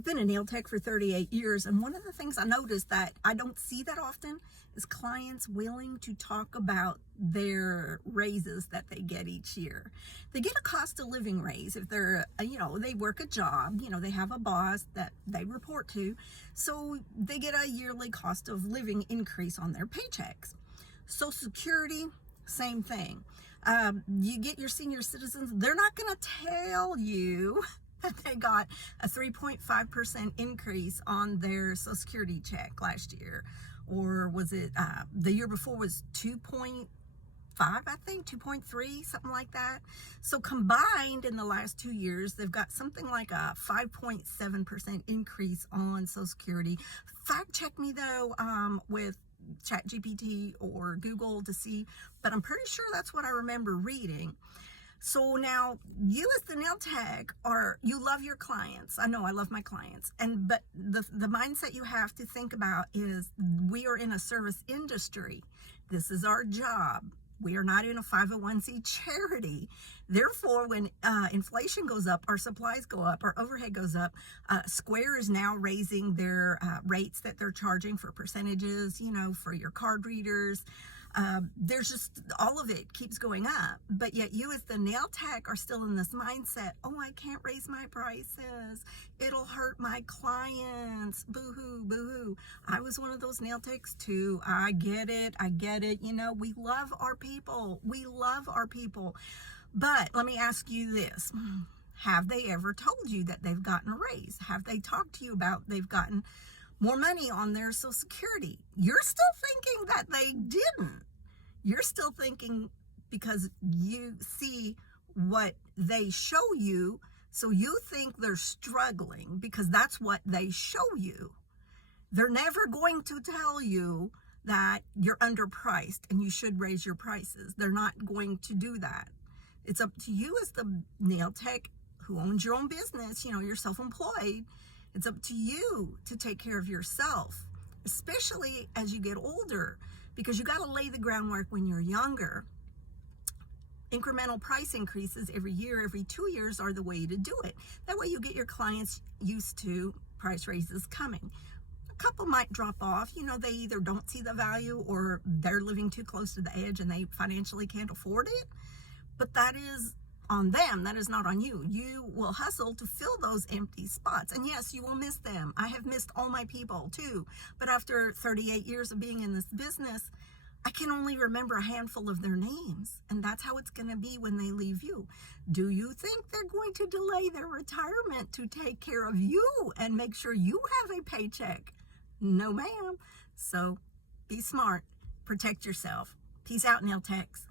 I've been a nail tech for 38 years, and one of the things I noticed that I don't see that often is clients willing to talk about their raises that they get each year. They get a cost of living raise if they're, they work a job, they have a boss that they report to, so they get a yearly cost of living increase on their paychecks. Social Security, same thing. You get your senior citizens, they're not going to tell you that they got a 3.5% increase on their Social Security check last year. Or was it the year before was 2.5, I think, 2.3, something like that. So combined in the last 2 years, they've got something like a 5.7% increase on Social Security. Fact check me though with ChatGPT or Google to see, but I'm pretty sure that's what I remember reading. So now you as the nail tech you love your clients. I know I love my clients. But the mindset you have to think about is we are in a service industry. This is our job. We are not in a 501c charity. Therefore, when inflation goes up, our supplies go up, our overhead goes up. Square is now raising their rates that they're charging for percentages, for your card readers. There's just all of it keeps going up, but yet you as the nail tech are still in this mindset. Oh, I can't raise my prices. It'll hurt my clients. Boo-hoo, boo-hoo. I was one of those nail techs too. I get it. We love our people. But let me ask you this. Have they ever told you that they've gotten a raise? Have they talked to you about they've gotten more money on their Social Security? You're still thinking that they didn't. You're still thinking because you see what they show you, so you think they're struggling because that's what they show you. They're never going to tell you that you're underpriced and you should raise your prices. They're not going to do that. It's up to you as the nail tech who owns your own business, you're self-employed. It's up to you to take care of yourself, especially as you get older, because you got to lay the groundwork when you're younger. Incremental price increases every year, every 2 years are the way to do it. That way you get your clients used to price raises coming. A couple might drop off. They either don't see the value or they're living too close to the edge and they financially can't afford it. But that is on them. That is not on you. You will hustle to fill those empty spots. And yes, you will miss them. I have missed all my people too. But after 38 years of being in this business, I can only remember a handful of their names. And that's how it's going to be when they leave you. Do you think they're going to delay their retirement to take care of you and make sure you have a paycheck? No, ma'am. So be smart. Protect yourself. Peace out, nail techs.